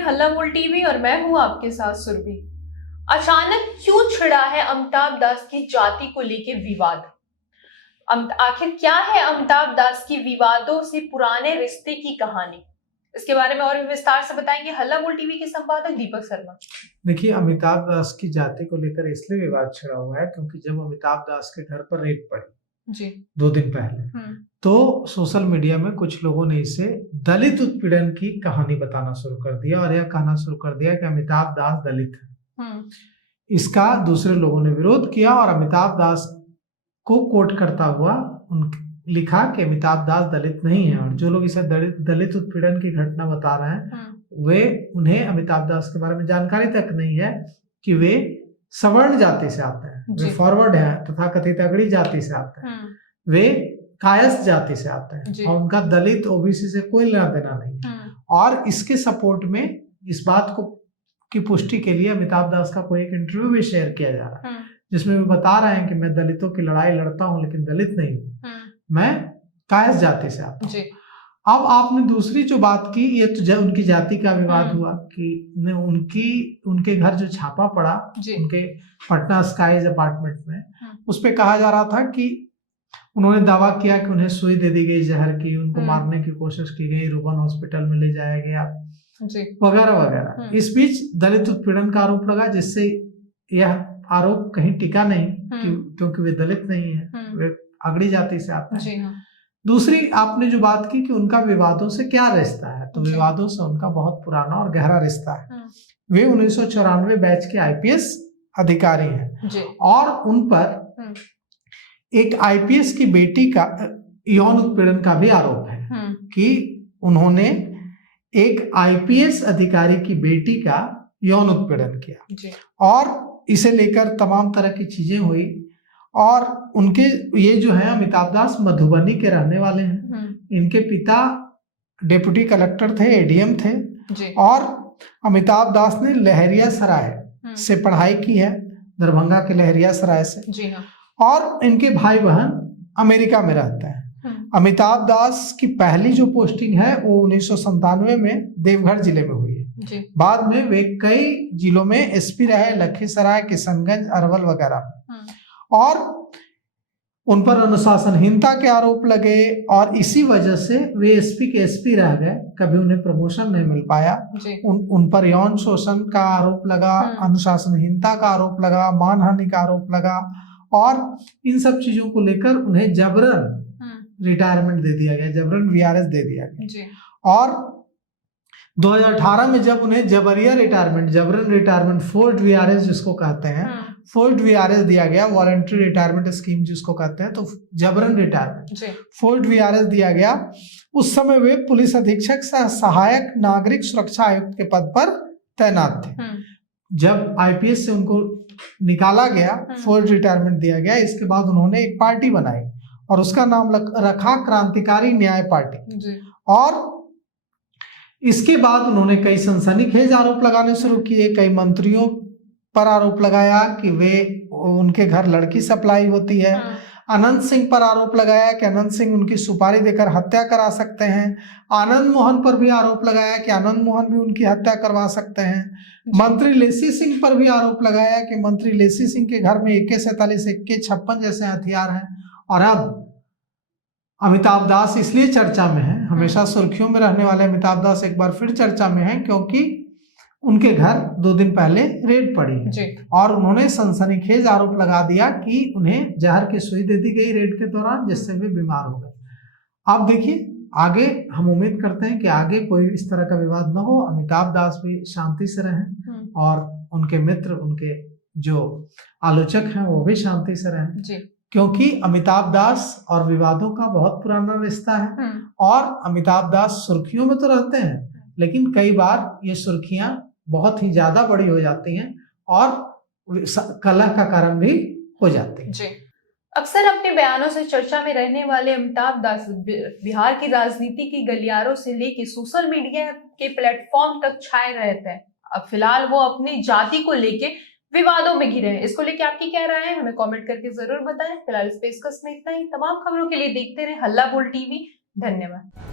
हैं हल्ला बोल टीवी और मैं हूं आपके साथ सुरभि। अचानक क्यों छिड़ा है अमिताभ दास की जाति को लेकर विवाद? आखिर क्या है अमिताभ दास की विवादों से पुराने रिश्ते की कहानी? इसके बारे में और भी विस्तार से बताएंगे हल्ला बोल टीवी के संपादक दीपक शर्मा। देखिए, अमिताभ दास की जाति को लेकर इसलिए विवाद छिड़ा हुआ है क्योंकि जब अमिताभ दास के घर पर रेड पड़ी जी 2 दिन पहले, तो सोशल मीडिया में कुछ लोगों ने इसे दलित उत्पीड़न की कहानी बताना शुरू कर दिया और यह कहना शुरू कर दिया कि अमिताभ दास दलित है। इसका दूसरे लोगों ने विरोध किया और अमिताभ दास को कोट करता हुआ लिखा कि अमिताभ दास दलित नहीं है, और जो लोग इसे दलित उत्पीड़न की घटना बता रहे हैं वे उन्हें अमिताभ दास के बारे में जानकारी तक नहीं है कि वे सवर्ण जाति से आते हैं, वे फॉरवर्ड है तथा कथित अगड़ी जाति से आते हैं, वे कायस्थ जाति से आते हैं और उनका दलित ओबीसी से कोई लेना देना नहीं है। और इसके सपोर्ट में इस बात को की पुष्टि के लिए अमिताभ दास का कोई एक इंटरव्यू भी शेयर किया जा रहा है जिसमें वे बता रहे हैं कि मैं दलितों की लड़ाई लड़ता हूं लेकिन दलित नहीं हूं, मैं कायस्थ जाति से आता हूं। अब आपने दूसरी जो बात की, ये तो उनकी जाति का विवाद हुआ कि उनके घर जो छापा पड़ा उनके पटना स्काईज अपार्टमेंट में, उस पे कहा जा रहा था कि उन्होंने दावा किया कि उन्हें सुई दे दी गई जहर की, उनको मारने की कोशिश की गई, रुबन हॉस्पिटल में ले जाया गया वगैरह वगैरह। इस बीच दलित उत्पीड़न का आरोप लगा, जिससे यह आरोप कहीं टिका नहीं क्योंकि वे दलित नहीं है, वे अगड़ी जाति से आते हैं। दूसरी आपने जो बात की कि उनका विवादों से क्या रिश्ता है, तो विवादों से उनका बहुत पुराना और गहरा रिश्ता है। वे 1994 बैच के आईपीएस अधिकारी हैं और उन पर एक आईपीएस की बेटी का यौन उत्पीड़न का भी आरोप है कि उन्होंने एक आईपीएस अधिकारी की बेटी का यौन उत्पीड़न किया और इसे लेकर तमाम तरह की चीजें हुई। और उनके ये जो है अमिताभ दास मधुबनी के रहने वाले हैं, इनके पिता डिप्टी कलेक्टर थे, एडीएम थे और अमिताभ दास ने लहरियासराय से पढ़ाई की है, दरभंगा के लहरियासराय से, और इनके भाई बहन अमेरिका में रहते हैं। अमिताभ दास की पहली जो पोस्टिंग है वो 1997 में देवघर जिले में हुई है। बाद में वे कई जिलों में एसपी रहे, लखीसराय, किशनगंज, अरवल वगैरह, और उन पर अनुशासनहीनता के आरोप लगे और इसी वजह से वे एसपी के एसपी रह गए, कभी उन्हें प्रमोशन नहीं मिल पाया। उन पर यौन शोषण का आरोप लगा, अनुशासनहीनता का आरोप लगा, मानहानि का आरोप लगा और इन सब चीजों को लेकर उन्हें जबरन रिटायरमेंट दे दिया गया, जबरन वीआरएस दे दिया गया। और 2018 में जब उन्हें जबरन रिटायरमेंट फोर्स्ड वीआरएस जिसको कहते हैं, फोर्स्ड वीआरएस दिया गया, वॉलंटरी रिटायरमेंट स्कीम जिसको कहते हैं, तो जबरन रिटायरमेंट फोर्स्ड वीआरएस दिया गया। उस समय वे पुलिस अधीक्षक सहायक नागरिक सुरक्षा आयुक्त के पद पर तैनात थे। जब आईपीएस से उनको निकाला गया, फोर्स्ड रिटायरमेंट दिया गया, इसके बाद उन्होंने एक पार्टी बनाई और उसका नाम रखा क्रांतिकारी न्याय पार्टी। और इसके बाद उन्होंने कई सनसनीखेज आरोप लगाने शुरू किए, कई मंत्रियों पर आरोप लगाया कि वे उनके घर लड़की सप्लाई होती है। अनंत सिंह पर आरोप लगाया कि अनंत सिंह उनकी सुपारी देकर हत्या करा सकते हैं। आनंद मोहन पर भी आरोप लगाया कि आनंद मोहन भी उनकी हत्या करवा सकते हैं। मंत्री लेसी सिंह पर भी आरोप लगाया कि मंत्री लेसी सिंह के घर में AK-47, AK-56 जैसे हथियार हैं। और अब अमिताभ दास इसलिए चर्चा में है, हमेशा सुर्खियों में रहने वाले अमिताभ दास एक बार फिर चर्चा में है क्योंकि उनके घर 2 दिन पहले रेड पड़ी है और उन्होंने सनसनीखेज आरोप लगा दिया कि उन्हें जहर की सुई दे दी गई रेड के दौरान, जिससे वे बीमार हो गए। अब देखिए, आगे हम उम्मीद करते हैं कि आगे कोई इस तरह का विवाद न हो, अमिताभ दास भी शांति से रहें और उनके मित्र, उनके जो आलोचक हैं वो भी शांति से रहें, क्योंकि अमिताभ दास और विवादों का बहुत पुराना रिश्ता है। और अमिताभ दास सुर्खियों में तो रहते हैं लेकिन कई बार ये सुर्खियां बहुत ही ज्यादा बड़ी हो जाती हैं और कलह का कारण भी हो जाती है। अक्सर अपने बयानों से चर्चा में रहने वाले अमिताभ दास बिहार की राजनीति की गलियारों से लेकर सोशल मीडिया के प्लेटफॉर्म तक छाए रहते हैं। अब फिलहाल वो अपनी जाति को लेके विवादों में घिरे हैं। इसको लेके आपकी क्या राय है, हमें कमेंट करके जरूर बताएं। फिलहाल इस पेशकश में इतना ही। तमाम खबरों के लिए देखते रहे हल्ला बोल टीवी। धन्यवाद।